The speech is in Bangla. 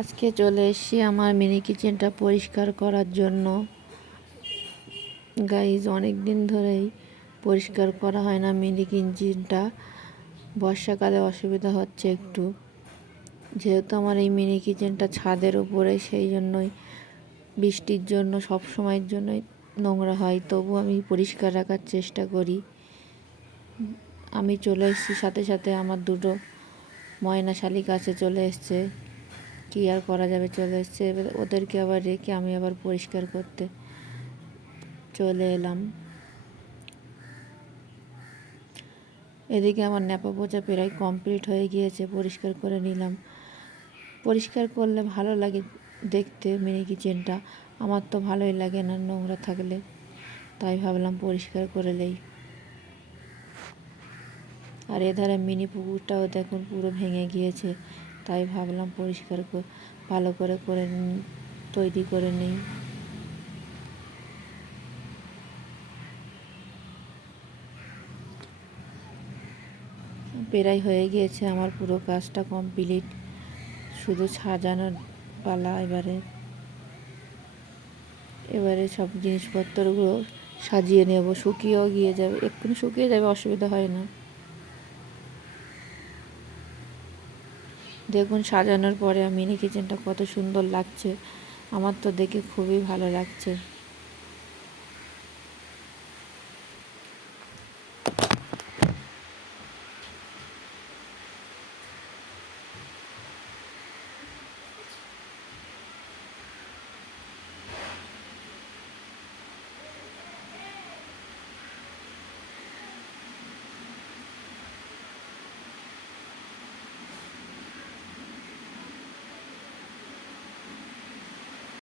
আজকে চলে এসেছি আমার মিনি কিচেনটা পরিষ্কার করার জন্য। গাইজ, অনেক দিন ধরেই পরিষ্কার করা হয় না মিনি কিচেনটা। বর্ষাকালে অসুবিধা হচ্ছে একটু, যেহেতু আমার এই মিনি কিচেনটা ছাদের উপরে, সেই জন্যই বৃষ্টির জন্য সব সময়ের জন্যই নোংরা হয়, তবু আমি পরিষ্কার রাখার চেষ্টা করি। আমি চলে এসেছি, সাথে সাথে আমার দুটো ময়না শালিক কাছে চলে এসছে। কী আর করা যাবে, চলে এসছে। এবার ওদেরকে আবার রেখে আমি আবার পরিষ্কার করতে চলে এলাম। এদিকে আমার ন্যাপা পোচা প্রায় কমপ্লিট হয়ে গিয়েছে, পরিষ্কার করে নিলাম। পরিষ্কার করলে ভালো লাগে দেখতে মিনি কিচেনটা, আমার তো ভালোই লাগে না নোংরা থাকলে, তাই ভাবলাম পরিষ্কার করে নেই। আর এধারে মিনি পুকুরটাও দেখুন পুরো ভেঙে গিয়েছে, তাই ভাবলাম পরিষ্কার ভালো করে তৈরি করে নিই। প্রায় হয়ে গিয়েছে আমার পুরো কাজটা কমপ্লিট, শুধু সাজানোর পালা। এবারে সব জিনিসপত্রগুলো সাজিয়ে নেব। শুকিয়েও গিয়ে যাবে, এক্ষুনি শুকিয়ে যাবে, অসুবিধা হয় না। দেখুন সাজানোর পরে মিনি কিচেনটা কত সুন্দর লাগছে, আমার তো দেখে খুবই ভালো লাগছে।